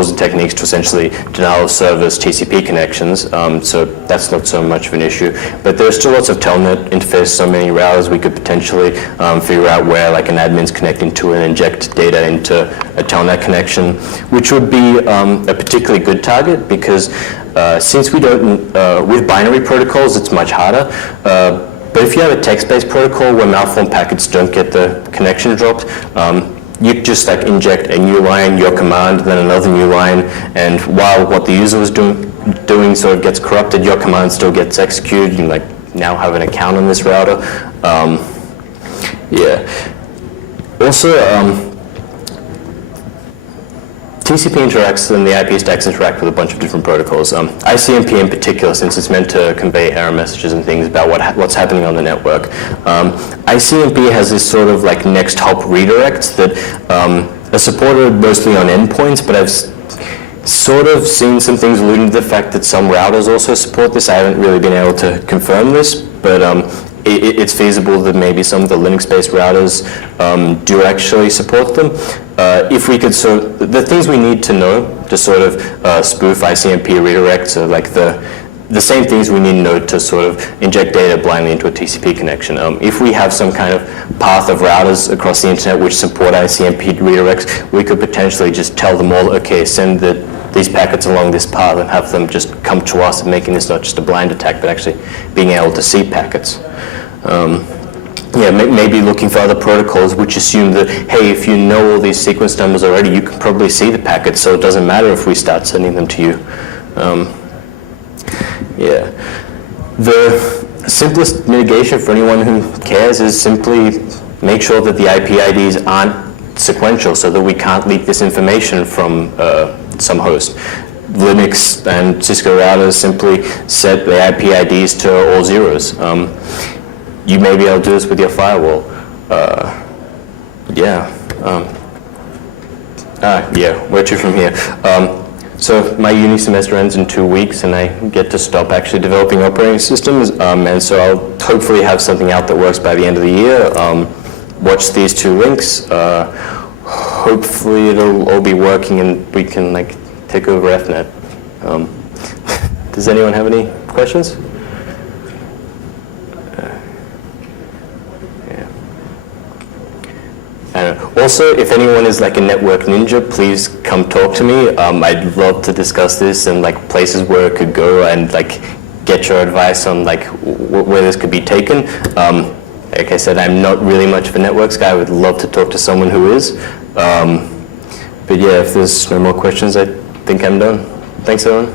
tools and techniques to essentially denial of service TCP connections, so that's not so much of an issue. But there's still lots of telnet interfaces, so many routers. We could potentially figure out where like an admin's connecting to and inject data into a telnet connection, which would be a particularly good target because since we don't, with binary protocols, it's much harder. But if you have a text-based protocol where malformed packets don't get the connection dropped, you just like inject a new line, your command, then another new line, and while what the user was doing sort of gets corrupted, your command still gets executed. You like now have an account on this router. Yeah. Also, TCP interacts and the IP stacks interact with a bunch of different protocols. ICMP in particular, since it's meant to convey error messages and things about what's happening on the network. ICMP has this sort of like next hop redirects that are supported mostly on endpoints, but I've sort of seen some things alluding to the fact that some routers also support this. I haven't really been able to confirm this, but it's feasible that maybe some of the Linux-based routers do actually support them. If we could the things we need to know to sort of spoof ICMP redirects are like the same things we need to know to sort of inject data blindly into a TCP connection. If we have some kind of path of routers across the internet which support ICMP redirects, we could potentially just tell them all, okay, send these packets along this path and have them just come to us, and making this not just a blind attack, but actually being able to see packets. Yeah, maybe looking for other protocols which assume that, hey, if you know all these sequence numbers already, you can probably see the packets, so it doesn't matter if we start sending them to you. Yeah. The simplest mitigation for anyone who cares is simply make sure that the IP IDs aren't sequential so that we can't leak this information from some host. Linux and Cisco routers simply set the IP IDs to all zeros. You may be able to do this with your firewall. Yeah. Yeah, where to from here? So my uni semester ends in 2 weeks, and I get to stop actually developing operating systems, and so I'll hopefully have something out that works by the end of the year. Watch these 2 links. Hopefully it'll all be working and we can like take over FNet. Does anyone have any questions? Also, if anyone is like a network ninja, please come talk to me. I'd love to discuss this and like places where it could go and like get your advice on like where this could be taken. Like I said, I'm not really much of a networks guy. I would love to talk to someone who is. But yeah, if there's no more questions, I think I'm done. Thanks, everyone.